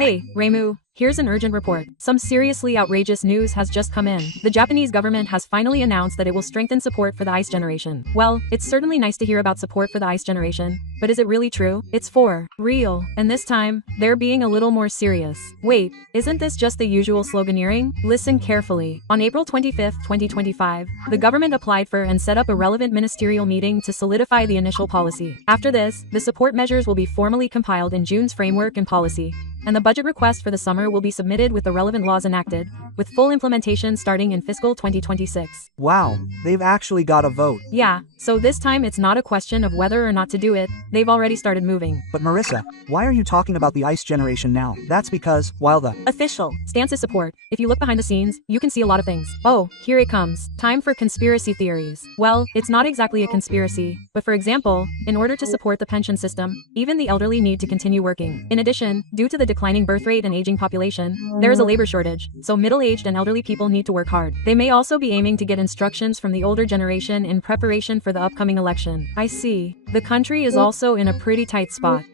Hey, Reimu, here's an urgent report. Some seriously outrageous news has just come in. The Japanese government has finally announced that it will strengthen support for the ice generation. Well, it's certainly nice to hear about support for the ice generation, but is it really true? It's for real. And this time, they're being a little more serious. Wait, isn't this just the usual sloganeering? Listen carefully. On April 25, 2025, the government applied for and set up a relevant ministerial meeting to solidify the initial policy. After this, the support measures will be formally compiled in June's framework and policy, and the budget request for the summer will be submitted with the relevant laws enacted, with full implementation starting in fiscal 2026. Wow, they've actually got a vote. Yeah, so this time it's not a question of whether or not to do it, they've already started moving. But Marissa, why are you talking about the ice generation now? That's because, while the official stance is support, if you look behind the scenes, you can see a lot of things. Oh, here it comes. Time for conspiracy theories. Well, it's not exactly a conspiracy, but for example, in order to support the pension system, even the elderly need to continue working. In addition, due to the declining birth rate and aging population, there is a labor shortage, so middle-aged and elderly people need to work hard. They may also be aiming to get instructions from the older generation in preparation for the upcoming election. I see. The country is also in a pretty tight spot.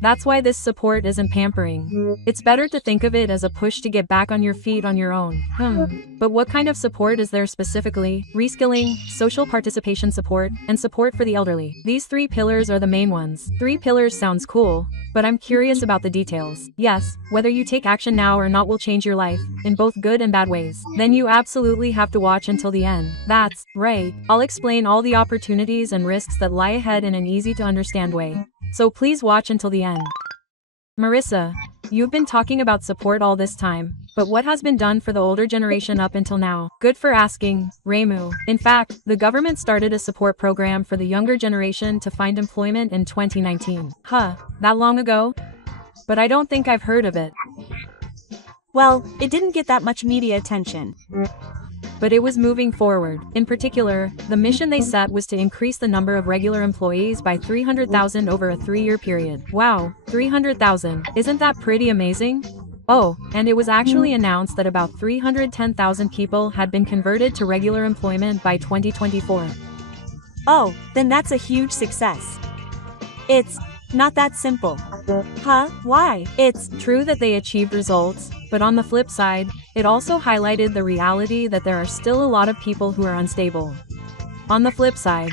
That's why this support isn't pampering. It's better to think of it as a push to get back on your feet on your own. But what kind of support is there specifically? Reskilling, social participation support, and support for the elderly. These three pillars are the main ones. 3 pillars sounds cool, but I'm curious about the details. Yes, whether you take action now or not will change your life, in both good and bad ways. Then you absolutely have to watch until the end. That's right. I'll explain all the opportunities and risks that lie ahead in an easy to understand way. So please watch until the end. Marissa, you've been talking about support all this time, but what has been done for the older generation up until now? Good for asking, Reimu. In fact, the government started a support program for the younger generation to find employment in 2019. That long ago? But I don't think I've heard of it. Well, it didn't get that much media attention. But it was moving forward. In particular, the mission they set was to increase the number of regular employees by 300,000 over a 3-year period. Wow, 300,000. Isn't that pretty amazing? Oh, and it was actually announced that about 310,000 people had been converted to regular employment by 2024. Oh, then that's a huge success. It's not that simple. Why? It's true that they achieved results, but on the flip side, it also highlighted the reality that there are still a lot of people who are unstable. On the flip side,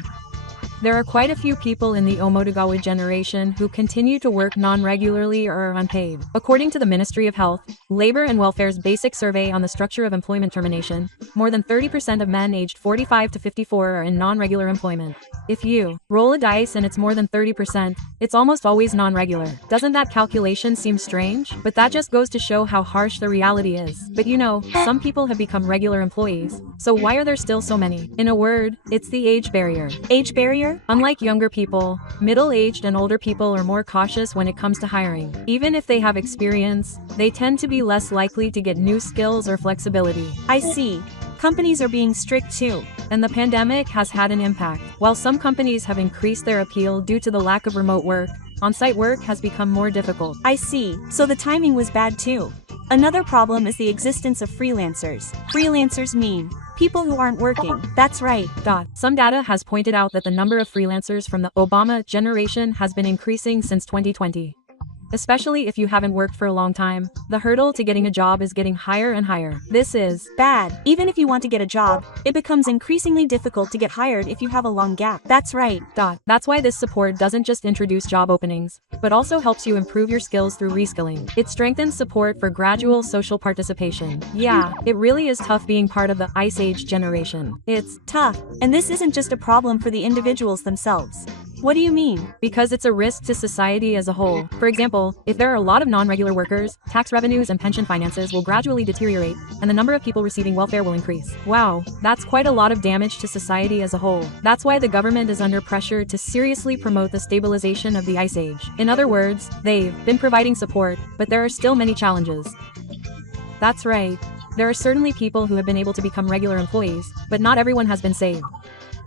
there are quite a few people in the Omotegawa generation who continue to work non-regularly or are unpaid. According to the Ministry of Health, Labor and Welfare's basic survey on the structure of employment termination, more than 30% of men aged 45 to 54 are in non-regular employment. If you roll a dice and it's more than 30%, it's almost always non-regular. Doesn't that calculation seem strange? But that just goes to show how harsh the reality is. But you know, some people have become regular employees. So why are there still so many? In a word, it's the age barrier. Age barrier? Unlike younger people, middle-aged and older people are more cautious when it comes to hiring. Even if they have experience, they tend to be less likely to get new skills or flexibility. I see. Companies are being strict too. And the pandemic has had an impact. While some companies have increased their appeal due to the lack of remote work, on-site work has become more difficult. I see. So the timing was bad too. Another problem is the existence of freelancers. Freelancers mean people who aren't working. That's right. Some data has pointed out that the number of freelancers from the Obama generation has been increasing since 2020. Especially if you haven't worked for a long time, the hurdle to getting a job is getting higher and higher. This is bad. Even if you want to get a job, it becomes increasingly difficult to get hired if you have a long gap. That's right. That's why this support doesn't just introduce job openings, but also helps you improve your skills through reskilling. It strengthens support for gradual social participation. Yeah, it really is tough being part of the Ice Age generation. It's tough, and this isn't just a problem for the individuals themselves. What do you mean? Because it's a risk to society as a whole. For example, if there are a lot of non-regular workers, tax revenues and pension finances will gradually deteriorate, and the number of people receiving welfare will increase. Wow, that's quite a lot of damage to society as a whole. That's why the government is under pressure to seriously promote the stabilization of the Ice Age. In other words, they've been providing support, but there are still many challenges. That's right. There are certainly people who have been able to become regular employees, but not everyone has been saved.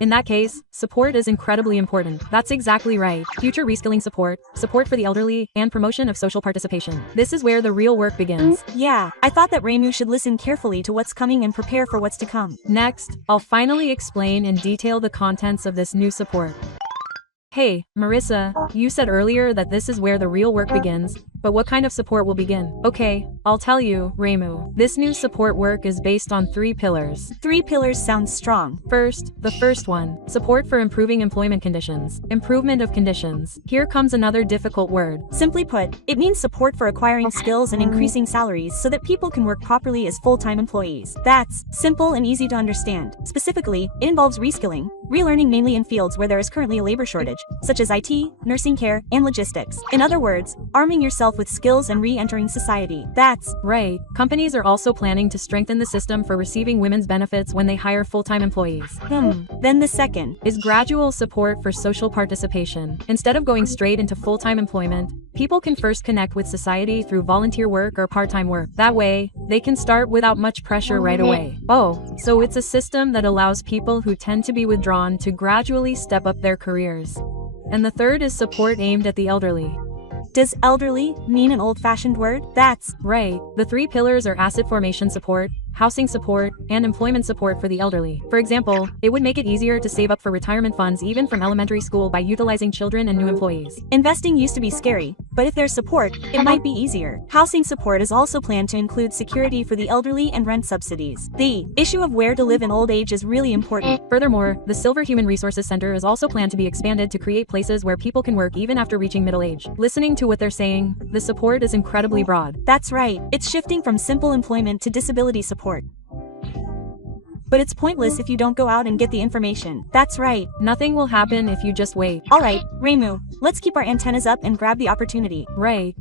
In that case, support is incredibly important. That's exactly right. Future reskilling support, support for the elderly, and promotion of social participation. This is where the real work begins. Yeah, I thought that Reimu should listen carefully to what's coming and prepare for what's to come. Next, I'll finally explain in detail the contents of this new support. Hey, Marissa, you said earlier that this is where the real work begins, But what kind of support will begin? Okay, I'll tell you, Reimu. This new support work is based on 3 pillars. 3 pillars sounds strong. First, the first one, support for improving employment conditions. Improvement of conditions. Here comes another difficult word. Simply put, it means support for acquiring skills and increasing salaries so that people can work properly as full-time employees. That's simple and easy to understand. Specifically, it involves reskilling, relearning mainly in fields where there is currently a labor shortage, such as IT, nursing care, and logistics. In other words, arming yourself with skills and re-entering society. That's right. Companies are also planning to strengthen the system for receiving women's benefits when they hire full-time employees. Then the second is gradual support for social participation. Instead of going straight into full-time employment, people can first connect with society through volunteer work or part-time work. That way, they can start without much pressure right away. Oh, so it's a system that allows people who tend to be withdrawn to gradually step up their careers. And the third is support aimed at the elderly. Does elderly mean an old-fashioned word? That's right. The 3 pillars are asset formation support, housing support, and employment support for the elderly. For example, it would make it easier to save up for retirement funds even from elementary school by utilizing children and new employees. Investing used to be scary, but if there's support, it might be easier. Housing support is also planned to include security for the elderly and rent subsidies. The issue of where to live in old age is really important. Furthermore, the Silver Human Resources Center is also planned to be expanded to create places where people can work even after reaching middle age. Listening to what they're saying, the support is incredibly broad. That's right. It's shifting from simple employment to disability support. But it's pointless if you don't go out and get the information. That's right. Nothing will happen if you just wait. Alright, Reimu, let's keep our antennas up and grab the opportunity. Right.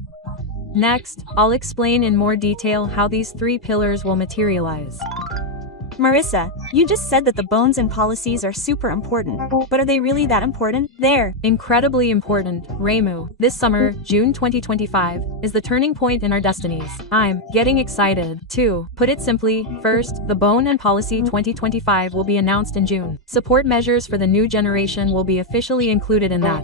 Next, I'll explain in more detail how these 3 pillars will materialize. Marissa, you just said that the bones and policies are super important, but are they really that important? They're incredibly important, Reimu. This summer, June 2025, is the turning point in our destinies. I'm getting excited. To put it simply, first, the Bone and Policy 2025 will be announced in June. Support measures for the new generation will be officially included in that.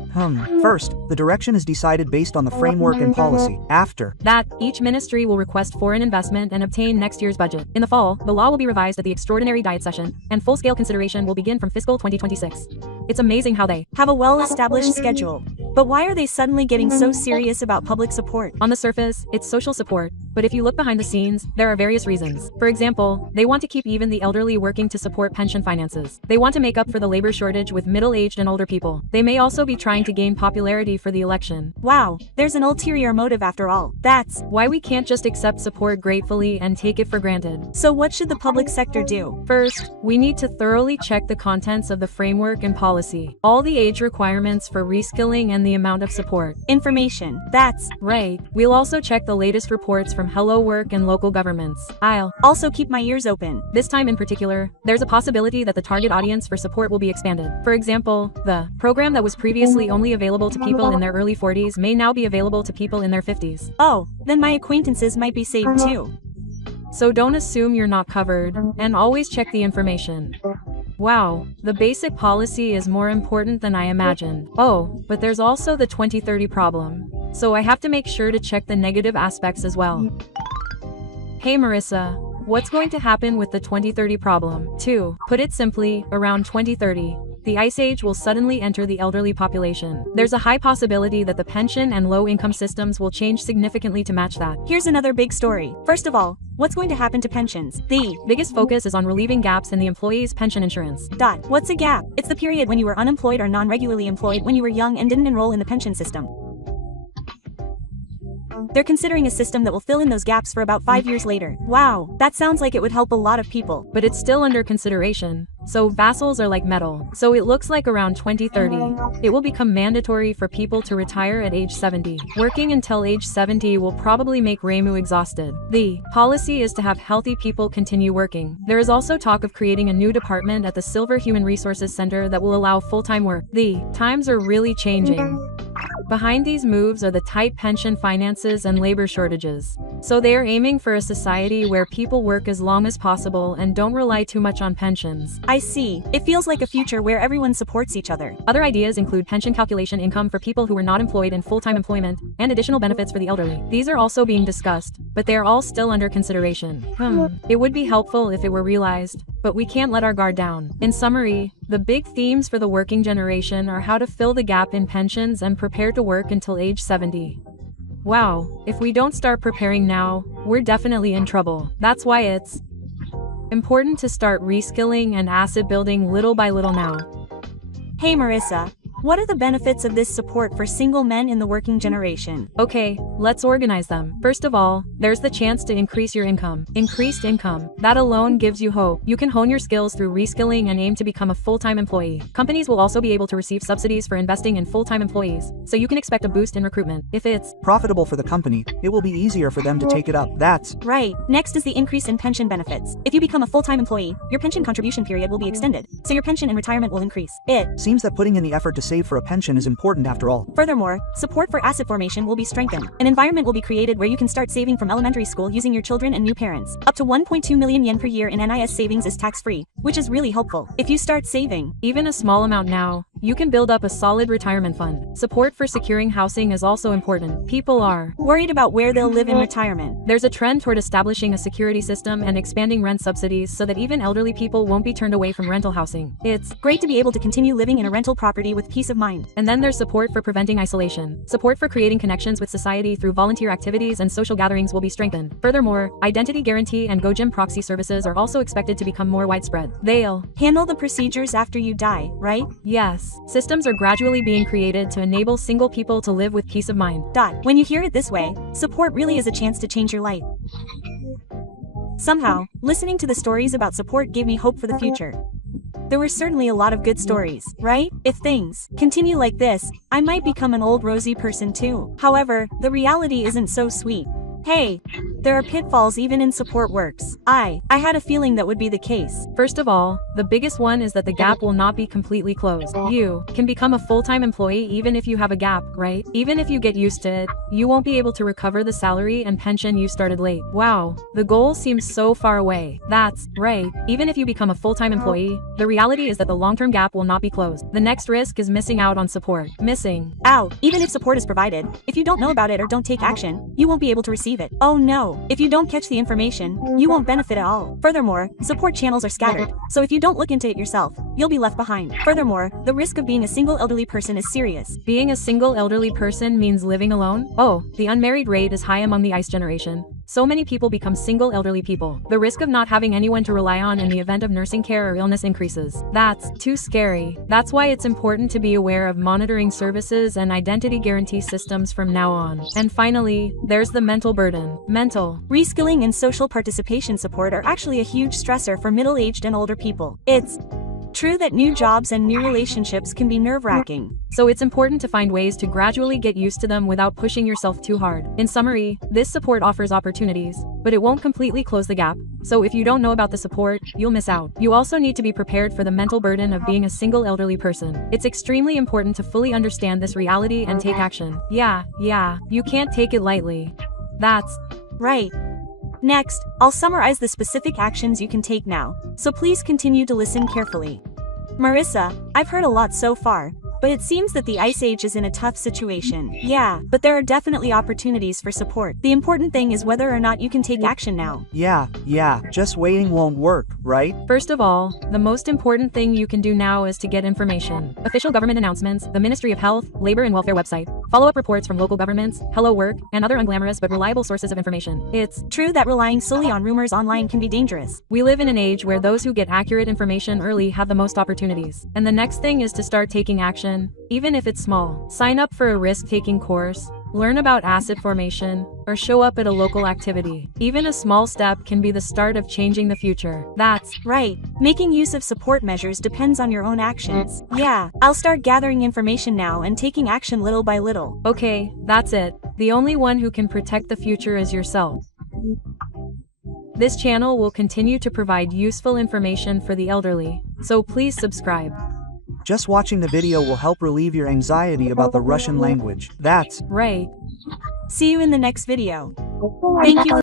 First, the direction is decided based on the framework and policy. After that, each ministry will request foreign investment and obtain next year's budget. In the fall, the law will be revised at the extraordinary diet session, and full-scale consideration will begin from fiscal 2026. It's amazing how they have a well-established schedule. But why are they suddenly getting so serious about public support? On the surface, it's social support, but if you look behind the scenes, there are various reasons. For example, they want to keep even the elderly working to support pension finances. They want to make up for the labor shortage with middle-aged and older people. They may also be trying to gain popularity for the election. Wow, there's an ulterior motive after all. That's why we can't just accept support gratefully and take it for granted. So what should the public sector do? First, we need to thoroughly check the contents of the framework and policy, all the age requirements for reskilling and the amount of support. Information. That's right. We'll also check the latest reports from Hello Work and local governments. I'll also keep my ears open. This time in particular, there's a possibility that the target audience for support will be expanded. For example, the program that was previously only available to people in their early 40s may now be available to people in their 50s. Oh, then my acquaintances might be saved too. So don't assume you're not covered, and always check the information. Wow, the basic policy is more important than I imagined. Oh, but there's also the 2030 problem. So I have to make sure to check the negative aspects as well. Hey Marissa, what's going to happen with the 2030 problem? To put it simply, around 2030, the Ice Age will suddenly enter the elderly population. There's a high possibility that the pension and low-income systems will change significantly to match that. Here's another big story. First of all, what's going to happen to pensions? The biggest focus is on relieving gaps in the employee's pension insurance. What's a gap? It's the period when you were unemployed or non-regularly employed when you were young and didn't enroll in the pension system. They're considering a system that will fill in those gaps for about 5 years later. Wow, that sounds like it would help a lot of people. But it's still under consideration. So vassals are like metal. So it looks like around 2030, it will become mandatory for people to retire at age 70. Working until age 70 will probably make Reimu exhausted. The policy is to have healthy people continue working. There is also talk of creating a new department at the Silver Human Resources Center that will allow full-time work. The times are really changing. Behind these moves are the tight pension finances and labor shortages. So they are aiming for a society where people work as long as possible and don't rely too much on pensions. I see. It feels like a future where everyone supports each other. Other ideas include pension calculation income for people who were not employed in full-time employment, and additional benefits for the elderly. These are also being discussed, but they are all still under consideration. It would be helpful if it were realized, but we can't let our guard down. In summary, the big themes for the working generation are how to fill the gap in pensions and prepare to work until age 70. Wow, if we don't start preparing now, we're definitely in trouble. That's why it's important to start reskilling and asset building little by little now. Hey Marissa, what are the benefits of this support for single men in the working generation? Okay, let's organize them. First of all, there's the chance to increase your income. Increased income. That alone gives you hope. You can hone your skills through reskilling and aim to become a full-time employee. Companies will also be able to receive subsidies for investing in full-time employees, so you can expect a boost in recruitment. If it's Profitable for the company, it will be easier for them to take it up. That's Right. Next is the increase in pension benefits. If you become a full-time employee, your pension contribution period will be extended, so your pension and retirement will increase. It seems that putting in the effort to save for a pension is important after all. Furthermore, support for asset formation will be strengthened. An environment will be created where you can start saving from elementary school using your children and new parents. Up to 1.2 million yen per year in NIS savings is tax-free, which is really helpful. If you start saving even a small amount now, you can build up a solid retirement fund. Support for securing housing is also important. People are worried about where they'll live in retirement. There's a trend toward establishing a security system and expanding rent subsidies so that even elderly people won't be turned away from rental housing. It's Great to be able to continue living in a rental property with peace of mind. And then there's support for preventing isolation. Support for creating connections with society through volunteer activities and social gatherings will be strengthened. Furthermore, identity guarantee and GoGym proxy services are also expected to become more widespread. They'll Handle the procedures after you die, right? Yes, systems are gradually being created to enable single people to live with peace of mind. When you hear it this way, support really is a chance to change your life. Somehow, listening to the stories about support gave me hope for the future. There were certainly a lot of good stories, right? If things continue like this, I might become an old rosy person too. However, the reality isn't so sweet. Hey, there are pitfalls even in support works. I had a feeling that would be the case. First of all, the biggest one is that the gap will not be completely closed. You can become a full-time employee even if you have a gap, right? Even if you get used to it, you won't be able to recover the salary and pension you started late. Wow, the goal seems so far away. That's right. Even if you become a full-time employee, the reality is that the long-term gap will not be closed. The next risk is missing out on support. Missing out. Even if support is provided, if you don't know about it or don't take action, you won't be able to receive it. Oh no. If you don't catch the information, you won't benefit at all. Furthermore, support channels are scattered, so if you don't look into it yourself, you'll be left behind. Furthermore, the risk of being a single elderly person is serious. Being a single elderly person means living alone? Oh, the unmarried rate is high among the ICE generation. So many people become single elderly people. The risk of not having anyone to rely on in the event of nursing care or illness increases. That's too scary. That's why it's important to be aware of monitoring services and identity guarantee systems from now on. And finally, there's the mental burden. Reskilling and social participation support are actually a huge stressor for middle-aged and older people. It's true that new jobs and new relationships can be nerve-wracking. So it's important to find ways to gradually get used to them without pushing yourself too hard. In summary, this support offers opportunities, but it won't completely close the gap. So if you don't know about the support, you'll miss out. You also need to be prepared for the mental burden of being a single elderly person. It's extremely important to fully understand this reality and take action. Yeah, you can't take it lightly. That's right. Next, I'll summarize the specific actions you can take now, so please continue to listen carefully. Marissa, I've heard a lot so far, but it seems that the Ice Age is in a tough situation. Yeah, but there are definitely opportunities for support. The important thing is whether or not you can take action now. Yeah, just waiting won't work, right? First of all, the most important thing you can do now is to get information. Official government announcements, the Ministry of Health, Labor and Welfare website, follow-up reports from local governments, Hello Work, and other unglamorous but reliable sources of information. It's true that relying solely on rumors online can be dangerous. We live in an age where those who get accurate information early have the most opportunities. And the next thing is to start taking action, even if it's small. Sign up for a risk-taking course, learn about asset formation, or show up at a local activity. Even a small step can be the start of changing the future. That's right. Making use of support measures depends on your own actions. Yeah, I'll start gathering information now and taking action little by little. Okay, that's it. The only one who can protect the future is yourself. This channel will continue to provide useful information for the elderly, so please subscribe. Just watching the video will help relieve your anxiety about the Russian language. That's right. See you in the next video. Thank you.